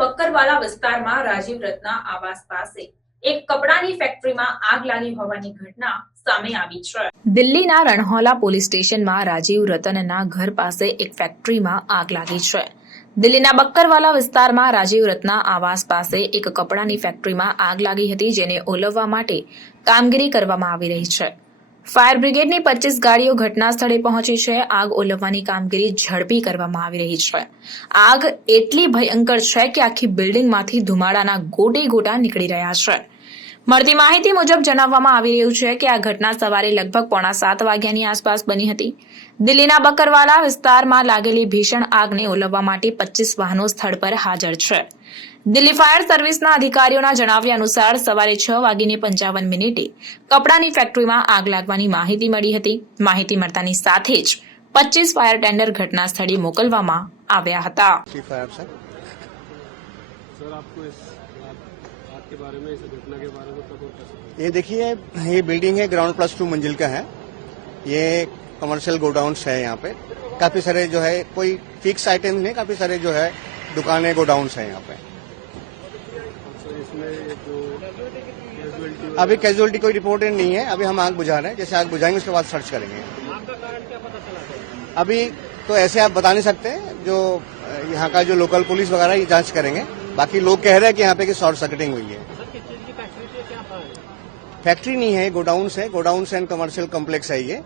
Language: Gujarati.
બક્કરવાલા વિસ્તારમાં રાજીવ રત્ના આવાસ પાસે એક કપડાની ફેક્ટરીમાં આગ લાગી હોવાની ઘટના સામે આવી છે। દિલ્હીના રણહોલા પોલીસ સ્ટેશનમાં રાજીવ રતનના ઘર પાસે એક ફેક્ટરીમાં આગ લાગી છે। દિલ્હીના બક્કરવાલા વિસ્તારમાં રાજીવ રત્ના આવાસ પાસે એક કપડાની ફેક્ટરીમાં આગ લાગી હતી, જેને ઓલવવા માટે કામગીરી કરવામાં આવી રહી છે। ફાયર બ્રિગેડની 25 ગાડીઓ ઘટના સ્થળે પહોંચી છે। આગ ઓલવવાની કામગીરી ઝડપી કરવામાં આવી રહી છે। આગ એટલી ભયંકર છે કે આખી બિલ્ડિંગમાંથી ધુમાડાના ગોટે ગોટા નીકળી રહ્યા છે। મળતી માહિતી મુજબ જણાવવામાં આવી રહ્યું છે કે આ ઘટના સવારે લગભગ 6:45 વાગ્યાની આસપાસ બની હતી। દિલ્હીના બક્કરવાલા વિસ્તારમાં લાગેલી ભીષણ આગને ઓલવવા માટે 25 વાહનો સ્થળ પર હાજર છે। દિલ્હી ફાયર સર્વિસના અધિકારીઓના જણાવ્યા અનુસાર સવારે 6:55 કપડાની ફેક્ટરીમાં આગ લાગવાની માહિતી મળી હતી। માહિતી મળતાની સાથે જ 25 ફાયર ટેન્ડર ઘટના સ્થળે મોકલવામાં આવ્યા હતા। के बारे में, इस घटना के बारे में कब और ये देखिए, ये बिल्डिंग है ग्राउंड +2 मंजिल का है। ये कमर्शियल गोडाउन्स है। यहाँ पे काफी सारे जो है कोई फिक्स आइटम नहीं, काफी सारे जो है दुकानें गोडाउन्स है यहाँ पे। इसमें जो कैजुअलिटी अभी कैजुअलिटी कोई रिपोर्टेड नहीं है। अभी हम आग बुझा रहे हैं। जैसे आग बुझाएंगे उसके बाद सर्च करेंगे। आपका कारण क्या पता चला था? अभी तो ऐसे आप बता नहीं सकते। जो यहाँ का जो लोकल पुलिस वगैरह ये जांच करेंगे। बाकी लोग कह रहे हैं कि यहाँ पे शॉर्ट सर्किटिंग हुई है। सर किस चीज की फैक्ट्री थी, क्या था? फैक्ट्री नहीं है, गोडाउन्स है। गोडाउन्स एंड कमर्शियल कॉम्प्लेक्स है ये।